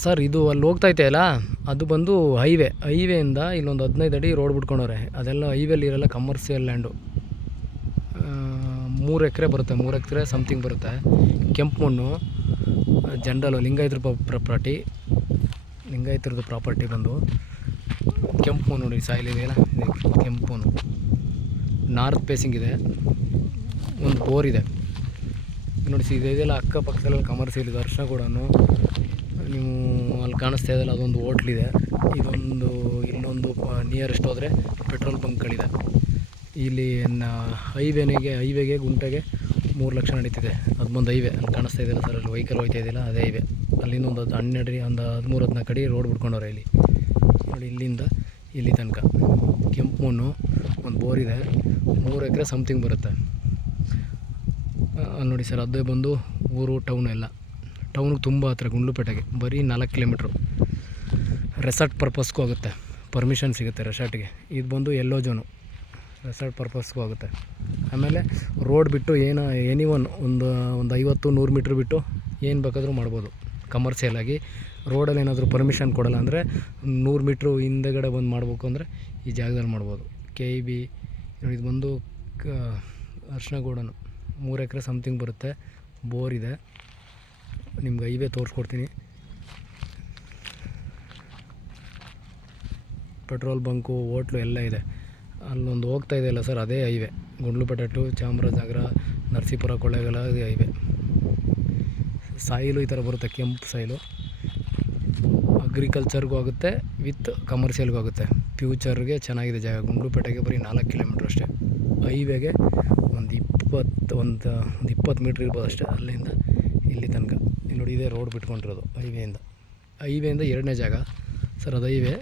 Sir ಇದು ಅಲ್ಲಿ ಹೋಗ್ತಾಯಿತ್ತೆ ಅಲ್ಲ, ಅದು ಬಂದು ಹೈವೇಯಿಂದ ಇಲ್ಲೊಂದು 15 ಅಡಿ ರೋಡ್ ಬಿಟ್ಕೊಂಡವ್ರೆ. ಅದೆಲ್ಲ ಹೈವೇಲಿ ಇರೋಲ್ಲ, ಕಮರ್ಷಿಯಲ್ ಲ್ಯಾಂಡು. 3 ಎಕರೆ ಬರುತ್ತೆ, 3 ಎಕರೆ ಸಮಥಿಂಗ್ ಬರುತ್ತೆ. ಕೆಂಪು ಮಣ್ಣು, ಜನರಲ್ಲು ಲಿಂಗಾಯತ್ರದ್ದು ಪ್ರಾಪರ್ಟಿ ಬಂದು ಕೆಂಪು ಮಣ್ಣು. ನೋಡಿ ಸಾಯಿಲ್ ಇದೆಯಲ್ಲ, ಇದು ಕೆಂಪು ಮಣ್ಣು. ನಾರ್ತ್ ಫೇಸಿಂಗ್ ಇದೆ, ಒಂದು ಬೋರ್ ಇದೆ ನೋಡಿ. ಇದೆಲ್ಲ ಅಕ್ಕಪಕ್ಕದಲ್ಲೆಲ್ಲ ಕಮರ್ಷಿಯಲ್ ಇದೆ. ಅರ್ಶಿನ ಕೂಡ ನೀವು ಅಲ್ಲಿ ಕಾಣಿಸ್ತಾ ಇದೆಯಲ್ಲ, ಅದೊಂದು ಹೋಟ್ಲಿದೆ. ಇಲ್ಲೊಂದು ನಿಯರೆಸ್ಟ್ ಹೋದರೆ ಪೆಟ್ರೋಲ್ ಬಂಕ್ಗಳಿದೆ. ಇಲ್ಲಿ ಹೈವೇಗೆ ಗುಂಟೆಗೆ 3 ಲಕ್ಷ ನಡೀತಿದೆ. ಅದು ಬಂದು ಹೈವೇ ಅಲ್ಲಿ ಕಾಣಿಸ್ತಾ ಇದೆಯಲ್ಲ ಸರ್, ಅಲ್ಲಿ ವೆಹಿಕಲ್ ಹೋಗ್ತಾ ಇದೆಯಲ್ಲ, ಅದೇ ಹೈವೇ. ಅಲ್ಲಿಂದ ಒಂದು 12 ಅಡಿ, ಒಂದು 13-14 ಅಡಿ ರೋಡ್ ಬಿಟ್ಕೊಂಡವ್ರೆ ಇಲ್ಲಿ ನೋಡಿ. ಇಲ್ಲಿಂದ ಇಲ್ಲಿ ತನಕ ಕೆಂಪು ಮಣ್ಣು, ಒಂದು ಬೋರ್ ಇದೆ, 3 ಎಕರೆ ಸಮಥಿಂಗ್ ಬರುತ್ತೆ ಅಲ್ಲಿ ನೋಡಿ ಸರ್. ಅದೇ ಬಂದು ಊರು ಟೌನು ಎಲ್ಲ. ಟೌನಿಗೆ ತುಂಬ ಹತ್ರ, ಗುಂಡ್ಲುಪೇಟೆಗೆ ಬರೀ 4 ಕಿಲೋಮೀಟ್ರು. ರೆಸಾರ್ಟ್ ಪರ್ಪಸ್ಗೂ ಆಗುತ್ತೆ, ಪರ್ಮಿಷನ್ ಸಿಗುತ್ತೆ ರೆಸಾರ್ಟಿಗೆ. ಇದು ಬಂದು ಎಲ್ಲೋ ಝೋನು, ರೆಸಾರ್ಟ್ ಪರ್ಪಸ್ಗೂ ಆಗುತ್ತೆ. ಆಮೇಲೆ ರೋಡ್ ಬಿಟ್ಟು ಎನಿವನ್ ಒಂದು 50-100 ಮೀಟ್ರ್ ಬಿಟ್ಟು ಏನು ಬೇಕಾದರೂ ಮಾಡ್ಬೋದು ಕಮರ್ಷಿಯಲಾಗಿ. ರೋಡಲ್ಲಿ ಏನಾದರೂ ಪರ್ಮಿಷನ್ ಕೊಡೋಲ್ಲ ಅಂದರೆ 100 ಮೀಟ್ರು ಹಿಂದೆಗಡೆ ಬಂದು ಮಾಡಬೇಕು ಅಂದರೆ ಈ ಜಾಗದಲ್ಲಿ ಮಾಡ್ಬೋದು. KEB ಇದು ಬಂದು ಅರ್ಶಿನ ಗೋಡನು 3 ಎಕರೆ ಸಮಥಿಂಗ್ ಬರುತ್ತೆ. ಬೋರ್ ಇದೆ, ನಿಮ್ಗೆ ಹೈವೇ ತೋರಿಸ್ಕೊಡ್ತೀನಿ. ಪೆಟ್ರೋಲ್ ಬಂಕು, ಹೋಟ್ಲು ಎಲ್ಲ ಇದೆ. ಅಲ್ಲೊಂದು ಹೋಗ್ತಾ ಇದೆಯಲ್ಲ ಸರ್, ಅದೇ ಹೈವೇ. ಗುಂಡ್ಲುಪೇಟೆ ಟು ಚಾಮರಾಜನಗರ, ನರಸೀಪುರ, ಕೊಳ್ಳೇಗಾಲ, ಅದೇ ಹೈವೇ. ಸಾಯಿಲು ಈ ಥರ ಬರುತ್ತೆ, ಕೆಂಪು ಸಾಯಿಲು. ಅಗ್ರಿಕಲ್ಚರ್ಗೂ ಆಗುತ್ತೆ, ವಿತ್ ಕಮರ್ಷಿಯಲ್ಗೂ ಆಗುತ್ತೆ. ಫ್ಯೂಚರ್ಗೆ ಚೆನ್ನಾಗಿದೆ ಜಾಗ. ಗುಂಡ್ಲುಪೇಟೆಗೆ ಬರೀ 4 ಕಿಲೋಮೀಟ್ರ್ ಅಷ್ಟೇ. ಹೈವೇಗೆ ಒಂದು 20 ಮೀಟ್ರ್ ಇರ್ಬೋದು ಅಷ್ಟೇ, ಅಲ್ಲಿಂದ ಇಲ್ಲಿ ತನಕ. ಇಲ್ಲಿ ನೋಡಿ, ಇದೇ ರೋಡ್ ಬಿಟ್ಕೊಂಡಿರೋದು ಹೈವೇಯಿಂದ 2ನೇ ಜಾಗ ಸರ್, ಅದು ಹೈವೇ.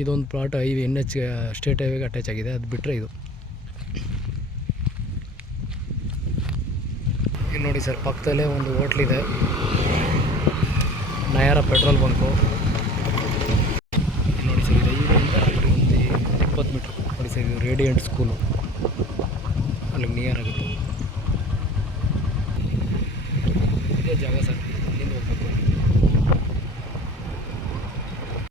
ಇದೊಂದು ಪ್ಲಾಟ್ ಹೈವೇ NH ಸ್ಟೇಟ್ ಹೈವೇಗೆ ಅಟ್ಯಾಚ್ ಆಗಿದೆ. ಅದು ಬಿಟ್ಟರೆ ಇದು ಇಲ್ಲಿ ನೋಡಿ ಸರ್, ಪಕ್ಕದಲ್ಲೇ ಒಂದು ಹೋಟ್ಲಿದೆ, ನಯಾರ ಪೆಟ್ರೋಲ್ ಬಂಕು. ಇಲ್ಲಿ ನೋಡಿ ಸರ್, ಇದು ಹೈವೇಯಿಂದ ಒಂದು 20 ಮೀಟ್ರ್ ನೋಡಿ ಸರ್. ಇದು ರೇಡಿಯಂಟ್ ಸ್ಕೂಲು ಅಲ್ಲಿಗೆ ನಿಯರ್ ಆಗುತ್ತೆ.